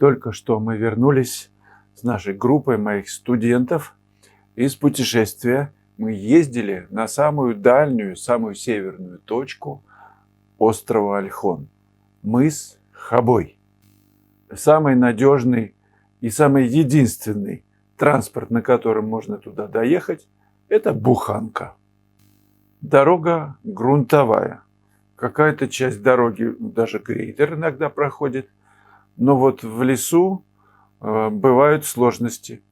Только что мы вернулись с нашей группой моих студентов из путешествия. Мы ездили на самую дальнюю, самую северную точку острова Ольхон. Мыс Хобой. Самый надежный и самый единственный транспорт, на котором можно туда доехать, это буханка. Дорога грунтовая. Какая-то часть дороги, даже грейдер иногда проходит. Но вот в лесу бывают сложности.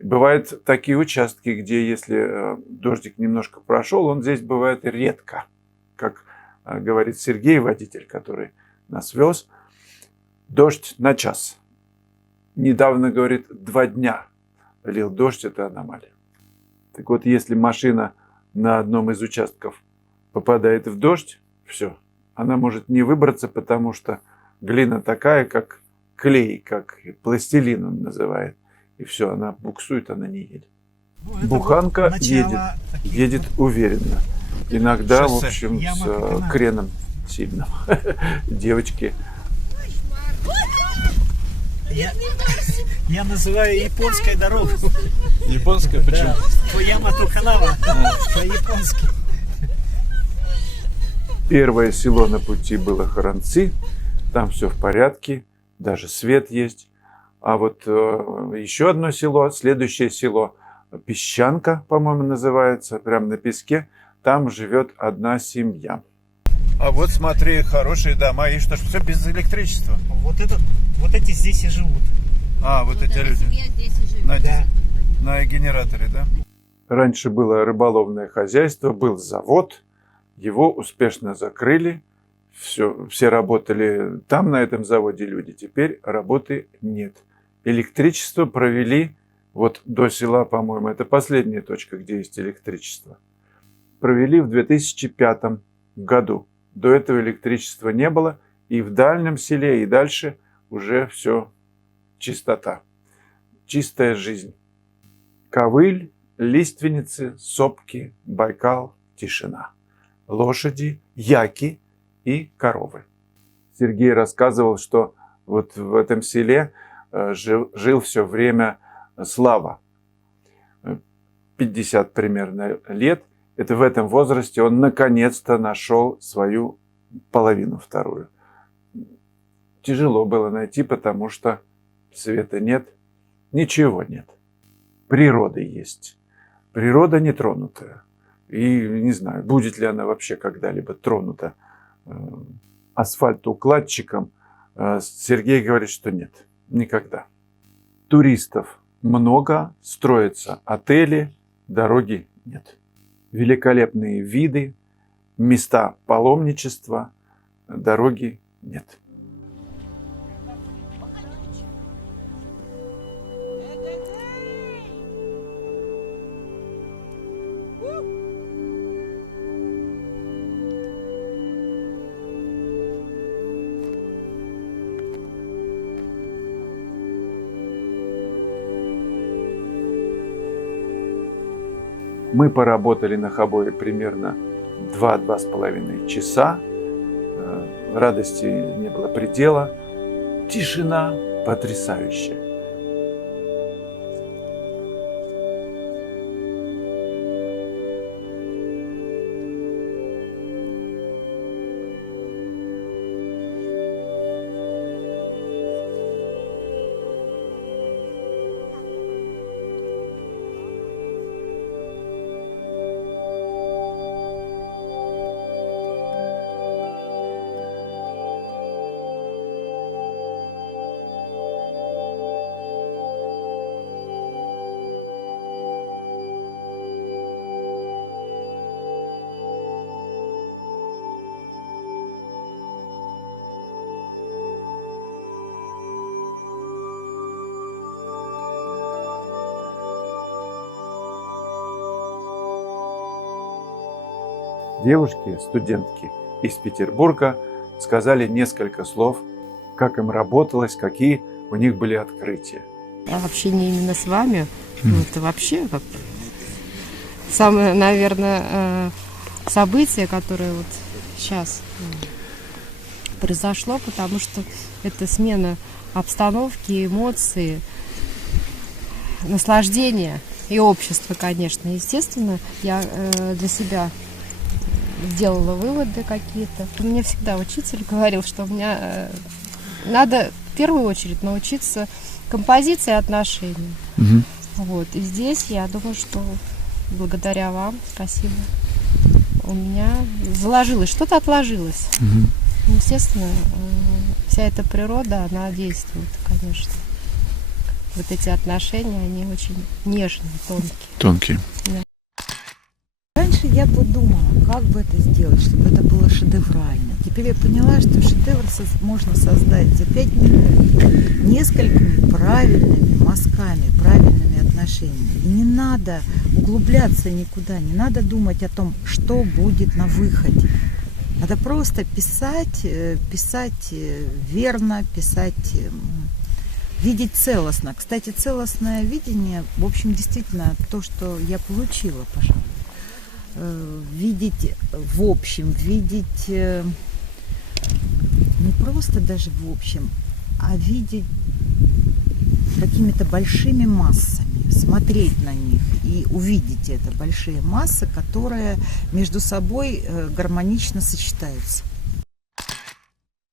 Бывают такие участки, где если дождик немножко прошел, он здесь бывает редко. Как говорит Сергей, водитель, который нас вез, дождь на час. Недавно, говорит, 2 дня лил дождь, это аномалия. Так вот, если машина на одном из участков попадает в дождь, все, она может не выбраться, потому что глина такая, как клей, как пластилин он называет. И все, она буксует, она не едет. Буханка едет уверенно. Иногда, в общем, с креном сильным. Девочки. Я называю японская дорога. Японская? Почему? Да. Ямато-Канава. По-японски. Первое село на пути было Харанци. Там все в порядке, даже свет есть. А вот еще одно село, следующее село, Песчанка, по-моему, называется, прямо на песке. Там живет одна семья. А вот смотри, хорошие дома. И что ж, все без электричества. Вот эти здесь и живут. А, вот эти люди. На генераторе, да? Раньше было рыболовное хозяйство, был завод. Его успешно закрыли. Все работали там, на этом заводе люди. Теперь работы нет. Электричество провели вот до села, по-моему, это последняя точка, где есть электричество. Провели в 2005 году. До этого электричества не было. И в дальнем селе, и дальше уже все чистота. Чистая жизнь. Ковыль, лиственницы, сопки, Байкал, тишина. Лошади, яки и коровы. Сергей рассказывал, что вот в этом селе жил все время Слава. 50 примерно лет. Это в этом возрасте он наконец-то нашел свою половину вторую. Тяжело было найти, потому что света нет, ничего нет. Природа есть. Природа нетронутая. И не знаю, будет ли она вообще когда-либо тронута асфальтоукладчиком. Сергей говорит, что нет, никогда. Туристов много, строятся отели, дороги нет. Великолепные виды, места паломничества, дороги нет. Мы поработали на Хобое примерно 2-2,5 часа. Радости не было предела. Тишина потрясающая. Девушки, студентки из Петербурга, сказали несколько слов, как им работалось, какие у них были открытия. Общение именно с вами, это вообще как самое, наверное, событие, которое вот сейчас произошло, потому что это смена обстановки, эмоции, наслаждения и общества, конечно. Естественно, я для себя сделала выводы какие-то. Мне всегда учитель говорил, что у меня надо в первую очередь научиться композиции отношений. Вот. И здесь я думаю, что благодаря вам, спасибо, у меня заложилось, что-то отложилось. Естественно, вся эта природа, она действует, конечно. Вот эти отношения, они очень нежные, тонкие. Тонкие. Раньше я бы думала, как бы это сделать, чтобы это было шедеврально. Теперь я поняла, что шедевр можно создать за 5 минут несколькими правильными мазками, правильными отношениями. И не надо углубляться никуда, не надо думать о том, что будет на выходе. Надо просто писать верно, видеть целостно. Кстати, целостное видение, в общем, действительно то, что я получила, пожалуй. Видеть в общем, видеть не просто даже в общем, а видеть какими-то большими массами, смотреть на них и увидеть это, большие массы, которые между собой гармонично сочетаются.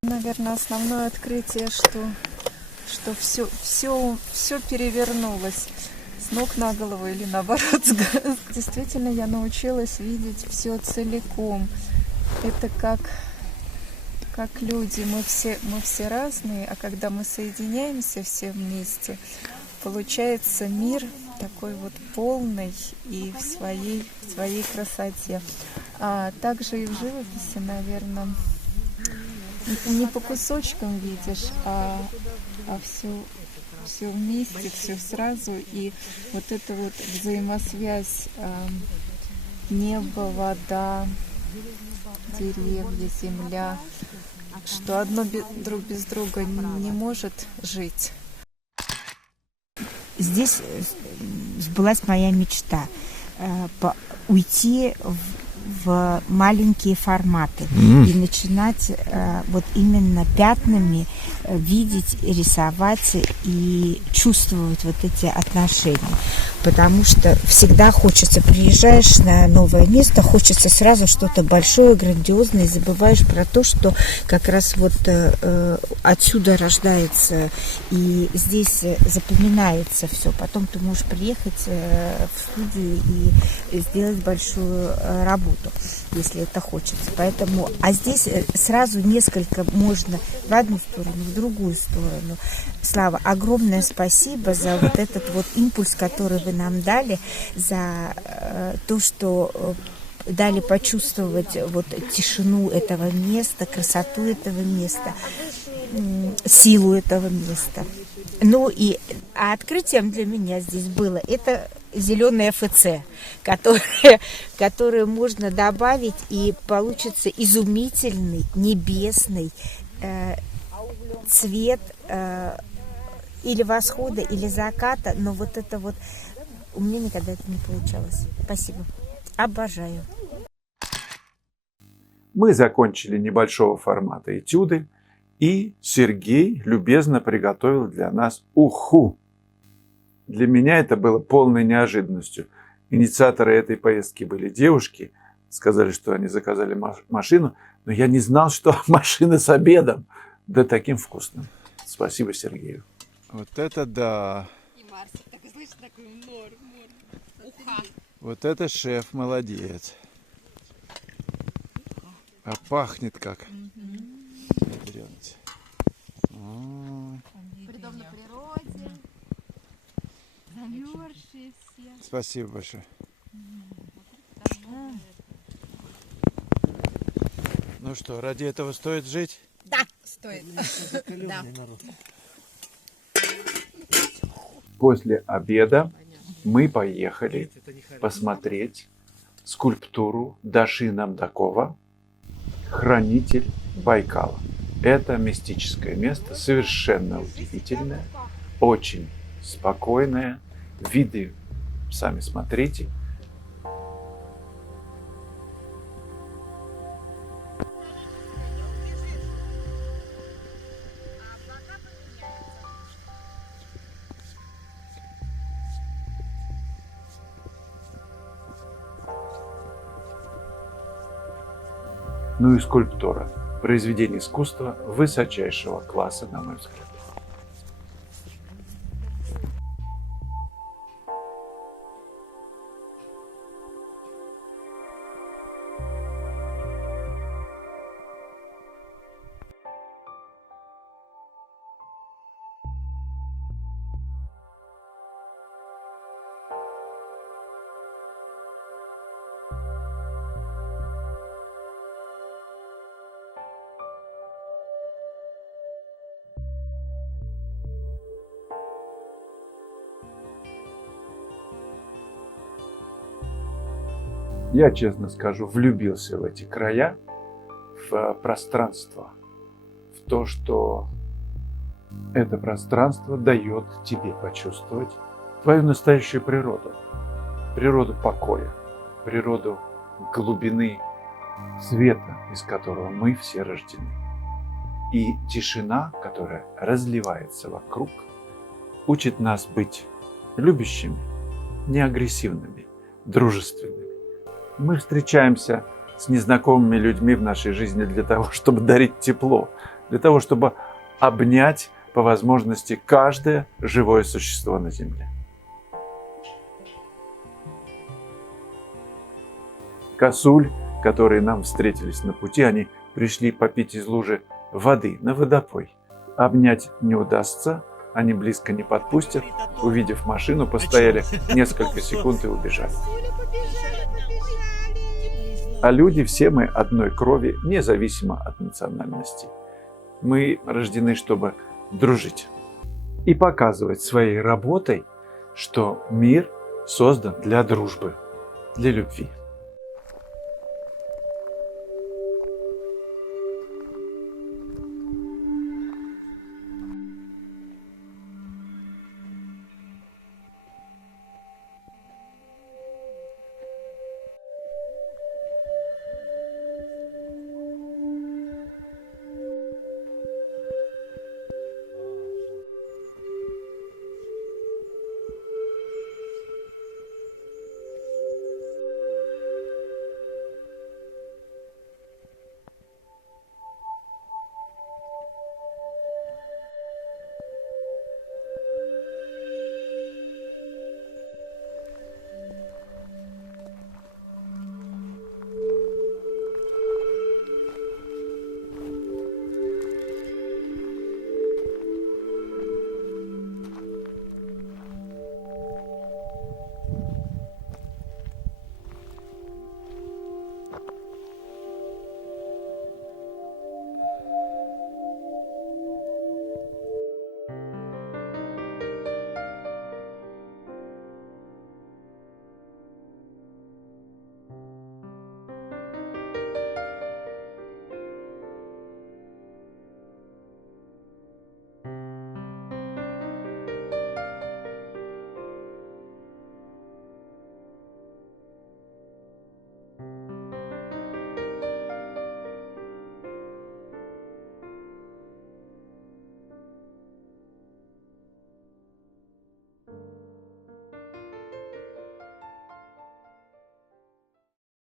Наверное, основное открытие, что все перевернулось с ног на голову или наоборот. Действительно, я научилась видеть все целиком. Это как люди, мы все разные, а когда мы соединяемся все вместе, получается мир такой вот полный и в своей красоте. А также и в живописи, наверное, не по кусочкам видишь, а все вместе, все сразу, и вот эта вот взаимосвязь небо, вода, деревья, земля, что одно друг без друга не может жить. Здесь сбылась моя мечта уйти в маленькие форматы и начинать вот именно пятнами видеть, рисовать и чувствовать вот эти отношения. Потому что всегда хочется, приезжаешь на новое место, хочется сразу что-то большое, грандиозное, и забываешь про то, что как раз вот отсюда рождается и здесь запоминается все. Потом ты можешь приехать в студию и сделать большую работу, если это хочется. Поэтому, а здесь сразу несколько можно в одну сторону, в другую сторону. Слава, огромное спасибо за вот этот вот импульс, который вы нам дали, за то, что дали почувствовать вот тишину этого места, красоту этого места, силу этого места. Ну и открытием для меня здесь было это зеленое ФЦ, которое можно добавить, и получится изумительный небесный цвет или восхода, или заката, но вот это вот у меня никогда это не получалось. Спасибо. Обожаю. Мы закончили небольшого формата этюды, и Сергей любезно приготовил для нас уху. Для меня это было полной неожиданностью. Инициаторы этой поездки были девушки, сказали, что они заказали машину, но я не знал, что машина с обедом, да таким вкусным. Спасибо Сергею. Вот это да. Вот это шеф, молодец. А пахнет как. Придом на природе, замерзшие все. Спасибо большое. Ну что, ради этого стоит жить? Да, стоит. Да. После обеда мы поехали посмотреть скульптуру Даши Намдакова «Хранитель Байкала». Это мистическое место, совершенно удивительное, очень спокойное. Виды сами смотрите. ну и скульптура. Произведение искусства высочайшего класса, на мой взгляд. Я, честно скажу, влюбился в эти края, в пространство, в то, что это пространство дает тебе почувствовать твою настоящую природу, природу покоя, природу глубины света, из которого мы все рождены. И тишина, которая разливается вокруг, учит нас быть любящими, не агрессивными, дружественными. Мы встречаемся с незнакомыми людьми в нашей жизни для того, чтобы дарить тепло, для того, чтобы обнять по возможности каждое живое существо на Земле. Косуль, которые нам встретились на пути, они пришли попить из лужи воды на водопой. Обнять не удастся, они близко не подпустят. Увидев машину, постояли несколько секунд и убежали. А люди все мы одной крови, независимо от национальности. Мы рождены, чтобы дружить и показывать своей работой, что мир создан для дружбы, для любви.